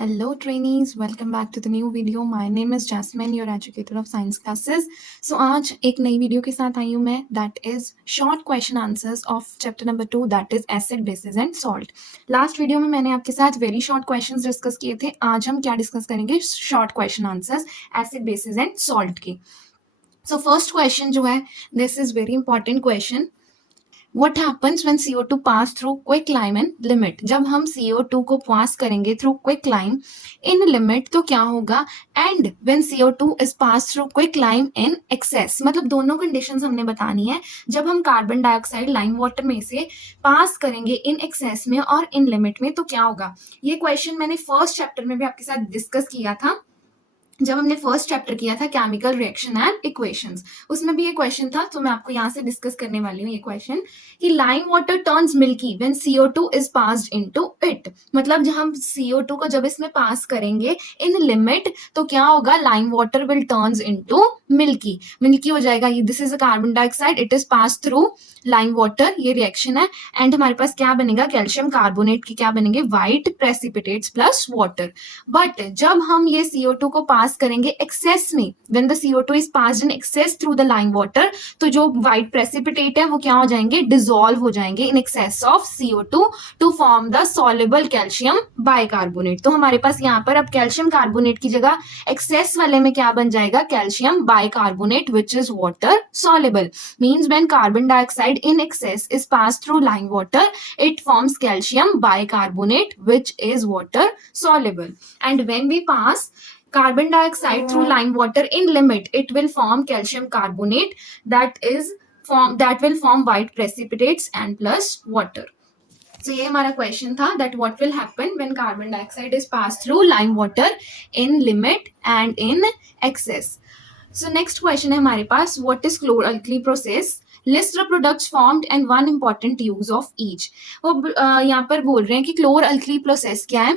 Hello trainees, welcome back to the new video. My name is Jasmine, your educator of science classes. So आज एक नई video के साथ आई हूँ मैं, that is short question answers of chapter number 2, that is acid, bases and salt. Last video में मैंने आपके साथ very short questions डिस्कस किए थे. आज हम क्या डिस्कस करेंगे? short question answers acid, bases and salt की. So first question जो है, this is very important question. What happens when CO2 pass through quicklime and limit? जब हम CO2 को पास करेंगे through quicklime in limit तो क्या होगा? And when CO2 is passed through quicklime in excess, मतलब दोनों कंडीशंस हमने बतानी है. जब हम कार्बन डाइऑक्साइड लाइम वाटर में से पास करेंगे इन एक्सेस में और इन लिमिट में तो क्या होगा? ये क्वेश्चन मैंने फर्स्ट चैप्टर में भी आपके साथ डिस्कस किया था जब हमने फर्स्ट चैप्टर किया था केमिकल रिएक्शन एंड इक्वेशंस. उसमें भी ये क्वेश्चन था, तो मैं आपको यहाँ से डिस्कस करने वाली हूँ ये क्वेश्चन कि lime water turns milky when CO2 is passed into it. मतलब जब हम CO2 को जब इसमें पास करेंगे इन लिमिट तो क्या होगा? Lime water will turns into milky. Milky हो जाएगा. This is a carbon dioxide, it is pass through lime water, ये रिएक्शन है. एंड हमारे पास क्या बनेगा? कैल्शियम कार्बोनेट की क्या बनेंगे? White precipitates plus water. But जब हम ये CO2 को पास करेंगे एक्सेस में, when the CO2 is passed in excess through the lime water, तो जो व्हाइट प्रेसिपिटेट है वो क्या हो जाएंगे? डिसॉल्व हो जाएंगे in excess of CO2 to form the soluble calcium bicarbonate. तो हमारे पास यहाँ पर अब कैल्शियम कार्बोनेट की जगह एक्सेस वाले में क्या बन जाएगा? Calcium bicarbonate which is water soluble. Means when carbon dioxide in excess is passed through lime water, it forms calcium bicarbonate which is water soluble. And when we pass carbon dioxide through lime water in limit, it will form calcium carbonate that will form white precipitates and plus water. So ये हमारा question था that what will happen when carbon dioxide is passed through lime water in limit and in excess. So next question है हमारे पास, what is chloralkali process? List the products formed and one important use of each. वो यहाँ पर बोल रहे हैं कि क्लोर alkali process क्या है,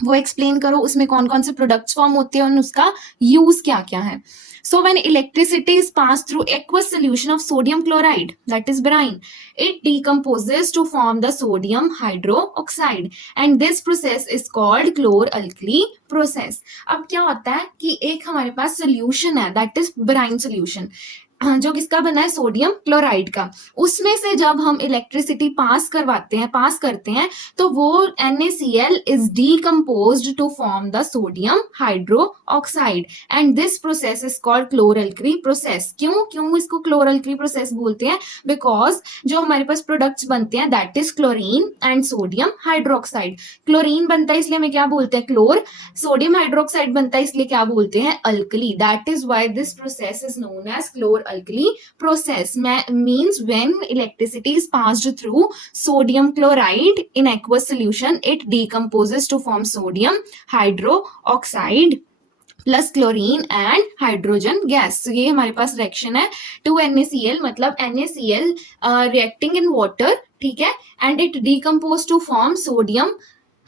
वो एक्सप्लेन करो. उसमें कौन कौन से प्रोडक्ट्स फॉर्म होते हैं और उसका यूज क्या क्या है. So when electricity is passed through aqueous solution of sodium chloride, that is brine, it decomposes to form the sodium hydroxide and this process is called chloralkali process. अब क्या होता है कि एक हमारे पास solution है, that is brine solution, जो किसका बना है? सोडियम क्लोराइड का. उसमें से जब हम इलेक्ट्रिसिटी पास करते हैं तो वो NaCl is decomposed to form the sodium hydroxide and this process is called chloralkali process. क्यों इसको क्लोरल्कली प्रोसेस बोलते हैं? बिकॉज जो हमारे पास प्रोडक्ट्स बनते हैं that is chlorine and sodium hydroxide. Chlorine बनता है इसलिए हमें क्या बोलते हैं? क्लोर. सोडियम हाइड्रोक्साइड बनता है इसलिए क्या बोलते हैं? Alkali. That is why this process is known as chloralkali process. Means when electricity is passed through sodium chloride in aqueous solution, it decomposes to form sodium hydroxide plus chlorine and hydrogen gas. तो ये हमारे पास reaction है 2NaCl, मतलब NaCl reacting इन water, ठीक है, and it decompose to form sodium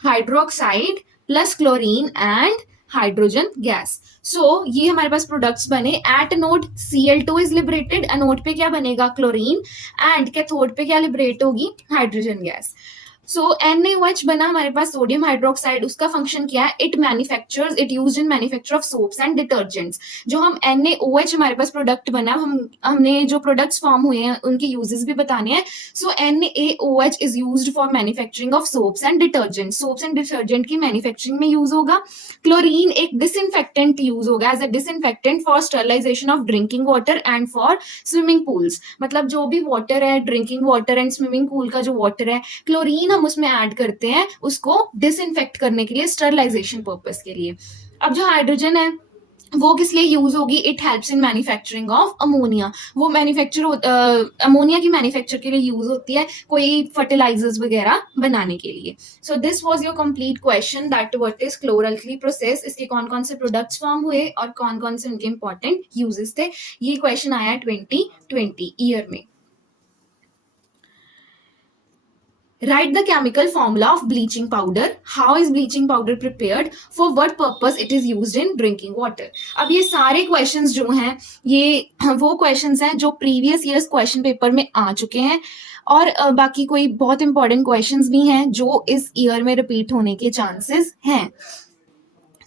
hydroxide plus chlorine and hydrogen gas. So ये हमारे पास प्रोडक्ट्स बने. At anode Cl2 is liberated. Anode पे क्या बनेगा? क्लोरीन. एंड कैथोड पे क्या लिबरेट होगी? Hydrogen gas. सो NaOH बना हमारे पास सोडियम हाइड्रोक्साइड. उसका फंक्शन क्या है? It used in manufacture of soaps and detergents. जो हम NaOH हमारे पास प्रोडक्ट बना, हमने जो प्रोडक्ट्स फॉर्म हुए हैं उनके यूजेस भी बताने हैं. So NaOH is used for manufacturing of soaps and detergent. Soaps and detergent की मैन्युफैक्चरिंग में यूज होगा. क्लोरीन एक डिसइंफेक्टेंट यूज होगा as a disinfectant for sterilisation of drinking water and for swimming pools. मतलब जो भी वाटर है, drinking water and swimming pool का जो वाटर है, क्लोरीन हम उसमें ऐड करते हैं उसको डिसइंफेक्ट करने के लिए, स्टरलाइजेशन पर्पस के लिए. अब जो हाइड्रोजन है वो किस लिए यूज होगी? It helps in manufacturing of ammonia. वो अमोनिया की मैन्युफैक्चर के लिए यूज होती है, कोई फर्टिलाइजर्स वगैरह बनाने के लिए. So this was your complete question that what is chloralkali process. इसके कौन कौन से प्रोडक्ट्स फॉर्म हुए और कौन कौन से उनके इंपॉर्टेंट यूजेस थे. ये क्वेश्चन आया 2020 ईयर में. Write the chemical formula of bleaching powder. How is bleaching powder prepared? For what purpose it is used in drinking water? अब ये सारे questions जो हैं ये वो questions हैं जो previous years question paper में आ चुके हैं और बाकी कोई बहुत important questions भी हैं जो इस year में repeat होने के chances हैं.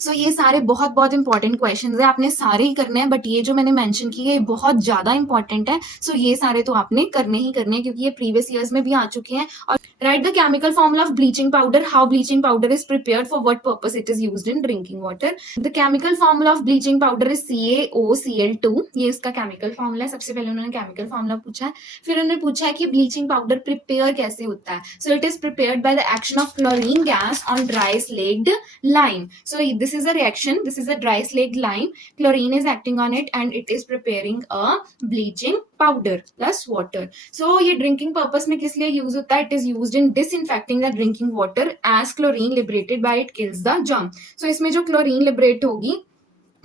सो ये सारे बहुत बहुत इंपॉर्टेंट क्वेश्चंस है, आपने सारे ही करने हैं, बट ये जो मैंने मेंशन किए ये बहुत ज्यादा इंपॉर्टेंट है। सो ये सारे तो आपने करने ही करने हैं क्योंकि ये प्रीवियस ईयर्स में भी आ चुके हैं। और write the chemical formula of bleaching powder, how bleaching powder is prepared, for what purpose it is used in drinking water. The chemical formula of bleaching powder is CaOCl2, ये इसका chemical formula है। सबसे पहले उन्होंने chemical formula पूछा है, फिर उन्होंने पूछा है कि ब्लीचिंग पाउडर प्रिपेयर कैसे होता है। So it is prepared by the action of chlorine gas on dry slaked lime. So this is a reaction, this is a dry slaked lime, chlorine is acting on it and it is preparing a bleaching powder plus water. So ये drinking purpose में किस लिए use होता है? It is used in disinfecting the drinking water as chlorine liberated by it kills the germ. So इसमें जो chlorine liberate होगी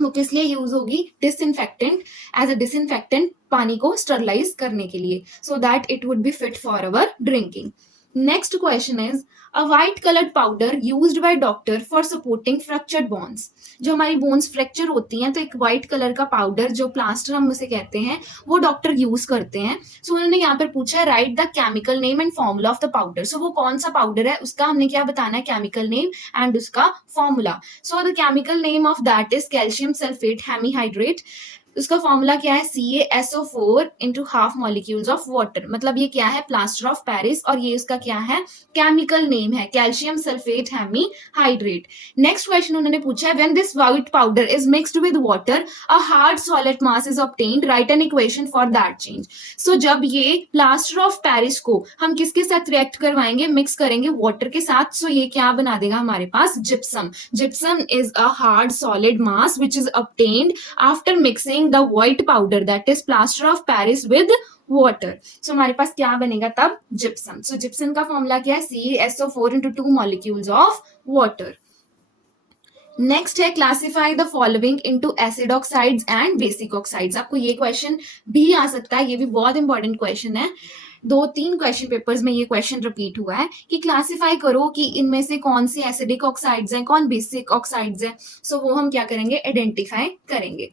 वो किस लिए यूज होगी? डिसइंफेक्टेंट, एज अ डिसइंफेक्टेंट पानी को स्टरलाइज करने के लिए, so that it would be fit for our drinking. Next question is a white coloured powder used by doctor for supporting fractured bones. जो हमारी बोन्स फ्रैक्चर होती हैं तो एक व्हाइट कलर का पाउडर जो प्लास्टर हम उसे कहते हैं वो डॉक्टर यूज करते हैं। सो उन्होंने यहाँ पर पूछा है write the chemical name and formula of the powder. So वो कौन सा पाउडर है उसका हमने क्या बताना है? केमिकल नेम एंड उसका formula. So the chemical name of that is calcium sulphate hemihydrate. उसका फॉर्मूला क्या है? CaSO4 into half molecules of water. मतलब ये क्या है? प्लास्टर ऑफ पेरिस, और ये उसका क्या है? केमिकल नेम है calcium sulphate hemihydrate. Next question उन्होंने पूछा है when this white powder is mixed with water a hard solid mass is obtained, write an equation for that change. So जब ये प्लास्टर ऑफ पेरिस को हम किसके साथ रिएक्ट करवाएंगे? मिक्स करेंगे वाटर के साथ। सो ये क्या बना देगा हमारे पास? Gypsum. Gypsum is a hard solid mass which is obtained after mixing the white powder, that is plaster of Paris with water. So हमारे पास क्या बनेगा तब? जिप्सम। So जिप्सम का फॉर्मूला क्या है? CaSO4 into 2 molecules of water. Next है classify the following into acid oxides and basic oxides. आपको ये क्वेश्चन भी आ सकता है, ये भी बहुत इंपॉर्टेंट क्वेश्चन है। 2-3 क्वेश्चन पेपर्स में ये क्वेश्चन रिपीट हुआ है कि क्लासिफाई करो कि इनमें से कौन सी एसिडिक ऑक्साइड्स हैं, कौन बेसिक ऑक्साइड्स हैं। सो वो हम क्या करेंगे? आइडेंटिफाई करेंगे।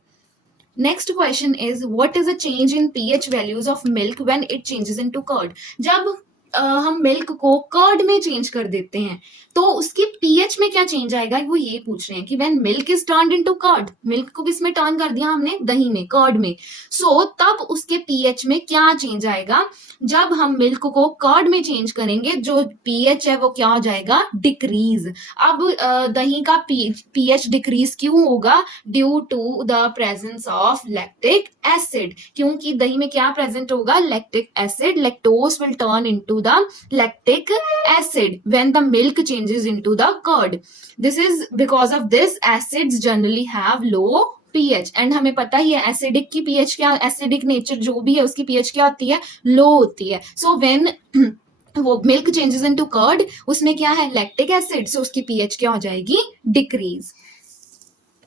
Next question is what is the change in pH values of milk when it changes into curd? जब हम मिल्क को कर्ड में चेंज कर देते हैं तो उसकी पीएच में क्या चेंज आएगा? वो ये पूछ रहे हैं कि when milk is turned into curd, milk को किस में टर्न कर दिया हमने? दही में, कर्ड में। सो तब उसके पीएच में क्या चेंज आएगा? जब हम मिल्क को कर्ड में चेंज करेंगे जो पीएच है वो क्या हो जाएगा? डिक्रीज। अब दही का पीएच डिक्रीज क्यों होगा? Due to the presence of lactic acid. क्योंकि दही में क्या प्रेजेंट होगा? Lactic acid. Lactose will turn into the lactic acid when the milk changes into the curd. This is because of this acids generally have low pH and हमें पता ही है acidic की pH क्या, एसिडिक नेचर जो भी है उसकी pH क्या होती है? लो होती है। So when वो मिल्क चेंजेस इनटू कर्ड उसमें क्या है? Lactic acid. सो उसकी pH क्या हो जाएगी? डिक्रीज।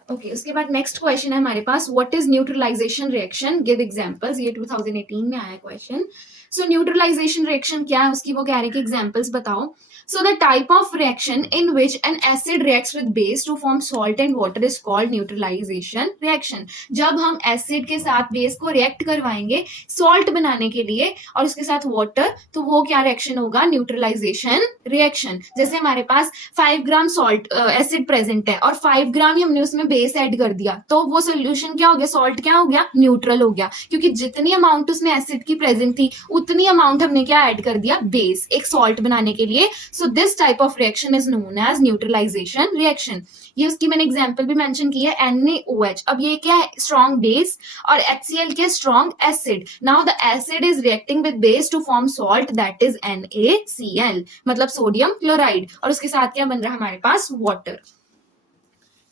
ओके उसके बाद नेक्स्ट क्वेश्चन है हमारे पास what is neutralisation reaction, give examples. ये 2018 में आया क्वेश्चन। सो न्यूट्रलाइजेशन रिएक्शन क्या है उसकी वो कह रहे हैं कि एग्जांपल्स बताओ। So the type of reaction in which an acid reacts with base to form salt and water is called neutralization reaction. जब हम एसिड के साथ बेस को रिएक्ट करवाएंगे सॉल्ट बनाने के लिए और उसके साथ वाटर, तो वो क्या रिएक्शन होगा? Neutralisation reaction. जैसे हमारे पास 5 ग्राम सॉल्ट एसिड प्रेजेंट है और 5 ग्राम ही हमने उसमें बेस ऐड कर दिया तो वो सोल्यूशन क्या हो गया? सॉल्ट क्या हो गया? न्यूट्रल हो गया, क्योंकि जितनी अमाउंट उसमें एसिड की प्रेजेंट थी उतनी अमाउंट हमने क्या ऐड कर दिया? बेस, एक सॉल्ट बनाने के लिए। So this type of reaction is known as neutralization reaction. ये उसकी मैंने एग्जांपल भी मेंशन की है NaOH। अब ये क्या है? स्ट्रॉन्ग बेस और HCl क्या? Strong acid. Now the acid is reacting with base to form salt that is NaCl, मतलब सोडियम क्लोराइड, और उसके साथ क्या बन रहा है हमारे पास? Water.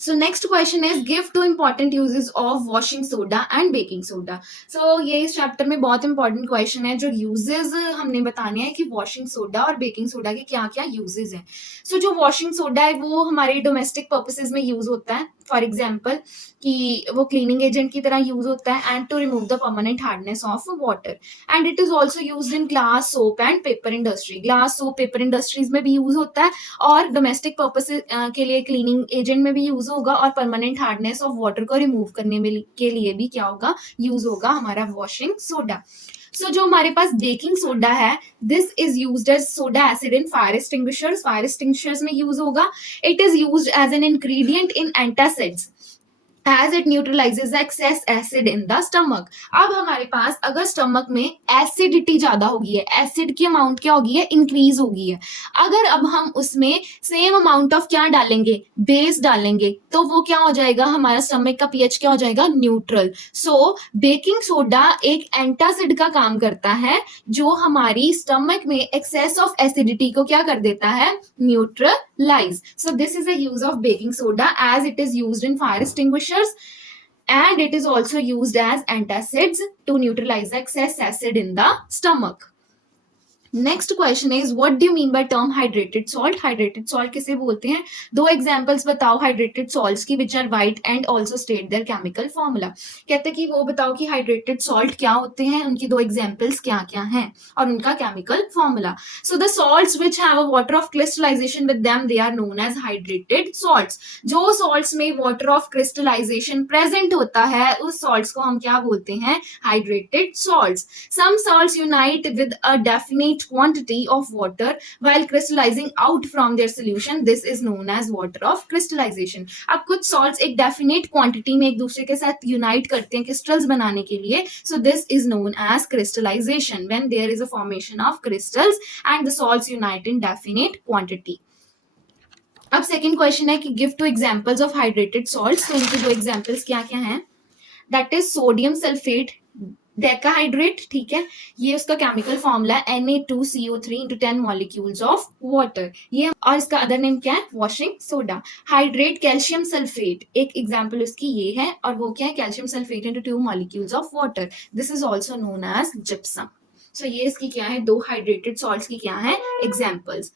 So next question is give 2 important uses of washing soda and baking soda. So ये इस चैप्टर में बहुत इंपॉर्टेंट क्वेश्चन है जो यूजेस हमने बताने हैं कि वॉशिंग सोडा और बेकिंग सोडा के क्या क्या यूजेस हैं। सो जो वॉशिंग सोडा है वो हमारे डोमेस्टिक पर्पसेस में यूज होता है, फॉर एग्जाम्पल कि वो क्लीनिंग एजेंट की तरह यूज होता है and to remove the permanent hardness of water, and it is also use in glass soap and paper industry. Glass soap paper industries में भी यूज होता है और डोमेस्टिक पर्पस के लिए क्लीनिंग एजेंट में भी यूज होगा, और परमानेंट हार्डनेस ऑफ वाटर को रिमूव करने में के लिए भी क्या होगा? यूज होगा हमारा वॉशिंग सोडा। सो जो हमारे पास बेकिंग सोडा है, this is used as soda acid in fire extinguishers में यूज होगा. It is used as an ingredient in antacids as it neutralizes the excess acid in the stomach. अब हमारे पास अगर stomach में एसिडिटी ज्यादा होगी है, एसिड की अमाउंट क्या होगी है, इंक्रीज होगी है. अगर अब हम उसमें सेम अमाउंट ऑफ क्या डालेंगे, बेस डालेंगे, तो वो क्या हो जाएगा, हमारा स्टमक का पीएच क्या हो जाएगा, न्यूट्रल. सो बेकिंग सोडा एक एंटासिड का काम करता है जो हमारी स्टमक में एक्सेस ऑफ एसिडिटी को क्या कर देता है, neutralise. So this is the use of baking soda as it is used in fire extinguishers, and it is also used as antacids to neutralize the excess acid in the stomach. Next question is what do you mean by term hydrated salt. Hydrated salt किसे बोलते हैं, दो examples बताओ hydrated salts की which are white and also state their chemical formula. कहते हैं कि वो बताओ कि हाइड्रेटेड सॉल्ट क्या होते हैं, उनकी दो एग्जांपल्स क्या क्या हैं और उनका chemical formula. So the salts which have a water of crystallisation with them they are known as hydrated salts. जो सॉल्ट्स में वाटर ऑफ क्रिस्टलाइजेशन प्रेजेंट होता है उस सॉल्ट्स को हम क्या बोलते हैं, hydrated salts. Some salts unite with a definite quantity of water while crystallizing out from their solution. This is known as water of crystallization. अब कुछ salts एक definite quantity में एक दूसरे के साथ unite करते हैं crystals बनाने के लिए. So this is known as crystallization when there is a formation of crystals and the salts unite in definite quantity. अब second question है कि give two examples of hydrated salts. तो उनके दो examples क्या क्या हैं, that is sodium sulfate decahydrate. ठीक है, ये उसका chemical formula Na2CO3 into 10 molecules of water. ये और इसका अदर नेम क्या है, washing soda. Hydrate calcium sulphate, एक एग्जांपल उसकी ये है और वो क्या है, calcium sulphate into 2 molecules of water. This is also known as gypsum. So ये इसकी क्या है, दो हाइड्रेटेड सॉल्ट्स की क्या है examples.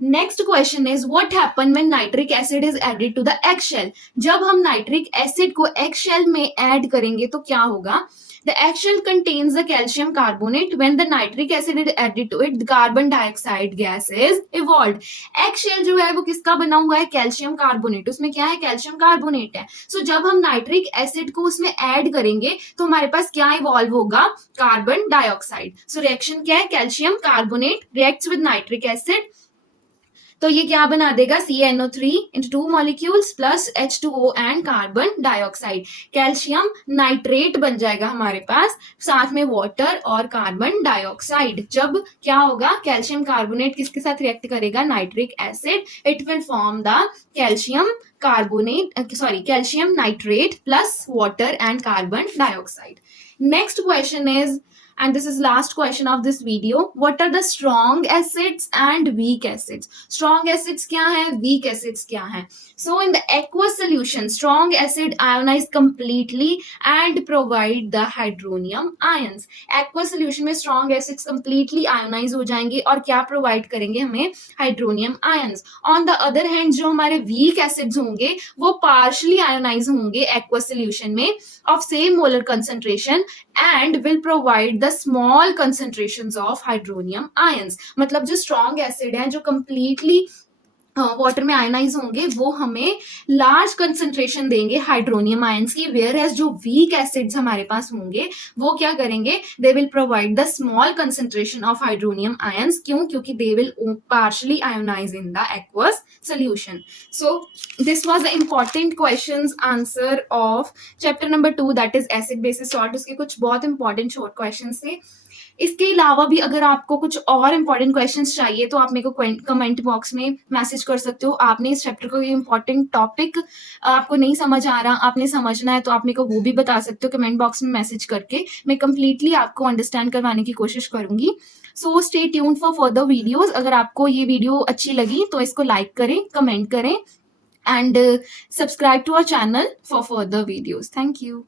Next question is what happen when nitric acid is added to the egg shell. जब हम नाइट्रिक एसिड को एग शेल में ऐड करेंगे तो क्या होगा. The egg shell contains the calcium carbonate. When the nitric acid is added to it, the carbon dioxide gas is evolved. Egg shell जो है वो किसका बना हुआ है, कैल्शियम कार्बोनेट. उसमें क्या है, कैल्शियम कार्बोनेट है. सो जब हम नाइट्रिक एसिड को उसमें ऐड करेंगे तो हमारे पास क्या इवॉल्व होगा, कार्बन डाइऑक्साइड. सो रिएक्शन क्या है, calcium carbonate reacts with nitric acid. तो ये क्या बना देगा, CnO3 into 2 molecules plus H2O and carbon dioxide. Calcium nitrate बन जाएगा हमारे पास, साथ में वाटर और कार्बन डाइऑक्साइड. जब क्या होगा, कैल्शियम कार्बोनेट किसके साथ रिएक्ट करेगा, nitric acid. It will form the calcium carbonate calcium nitrate plus water and carbon dioxide. Next question is, and this is last question of this video, what are the strong acids and weak acids. Strong acids क्या है, weak acids क्या है. So in the aqueous solution, strong acid ionize completely and provide the hydronium ions. Aqueous solution में strong acids completely ionize हो जाएंगे और क्या provide करेंगे हमें, hydronium ions. On the other hand जो हमारे weak acids होंगे वो partially ionize होंगे aqueous solution में of same molar concentration and will provide the small concentrations of hydronium ions. मतलब जो strong acid है जो completely वाटर में आयनाइज होंगे वो हमें लार्ज कंसंट्रेशन देंगे हाइड्रोनियम आयंस की. वेयर एज जो वीक एसिड्स हमारे पास होंगे वो क्या करेंगे, they will provide the small concentration of hydronium ions. क्यों, क्योंकि they will partially ionise in the aqueous solution. So this was the important questions answer of chapter number 2 that is acid basis salt. उसके कुछ बहुत important short questions थे. इसके अलावा भी अगर आपको कुछ और इंपॉर्टेंट क्वेश्चंस चाहिए तो आप मेरे को कमेंट बॉक्स में मैसेज कर सकते हो. आपने इस चैप्टर का इंपॉर्टेंट टॉपिक आपको नहीं समझ आ रहा, आपने समझना है तो आप मेरे को वो भी बता सकते हो कमेंट बॉक्स में मैसेज करके. मैं कंप्लीटली आपको अंडरस्टैंड करवाने की कोशिश करूंगी. So stay tuned for further videos. अगर आपको ये वीडियो अच्छी लगी तो इसको लाइक करें, कमेंट करें and subscribe to our channel for further videos. Thank you.